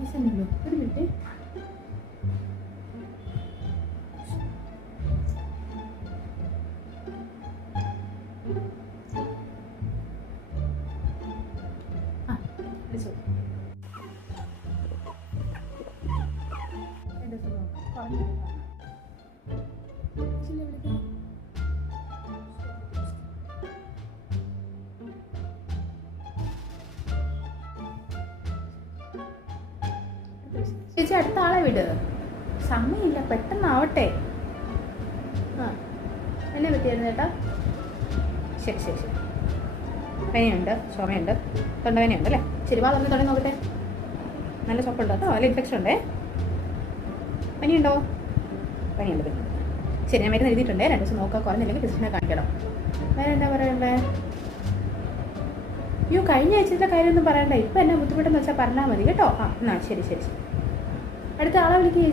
ഒരു മിനിറ്റ്. ചേച്ചി അടുത്ത ആളെ വിട്, സമയമില്ല, പെട്ടെന്നാവട്ടെ. എന്നെ പറ്റിയായിരുന്നു ചേട്ടാ? ശരി ശരി ശരി. പനിയുണ്ട്, ചുമയുണ്ട്, തൊണ്ടവേനയുണ്ട് അല്ലേ? ശരി, വാ തന്നെ തുടങ്ങി നോക്കട്ടെ. നല്ല ചുമപ്പുണ്ടോ കേട്ടോ? അല്ല ഇൻഫെക്ഷൻ ഉണ്ടേ. പനിയുണ്ടോ? പനിയുണ്ട് പനി. ശരി, ഞാൻ മരുന്ന് എഴുതിയിട്ടുണ്ടേ. 2 ദിവസം നോക്കാൻ കുറഞ്ഞില്ലെങ്കിൽ ഫിസിഷ്യനെ കാണിക്കണം. വേറെ എന്താ പറയണ്ടേ? അയ്യോ, കഴിഞ്ഞ ആഴ്ചത്തെ കാര്യമൊന്നും പറയണ്ട. ഇപ്പം എന്നെ ബുദ്ധിമുട്ടെന്ന് വെച്ചാൽ പറഞ്ഞാൽ മതി കേട്ടോ. എന്നാ ശരി ശരി ശരി. അടുത്ത ആളെ വിളിക്കുക.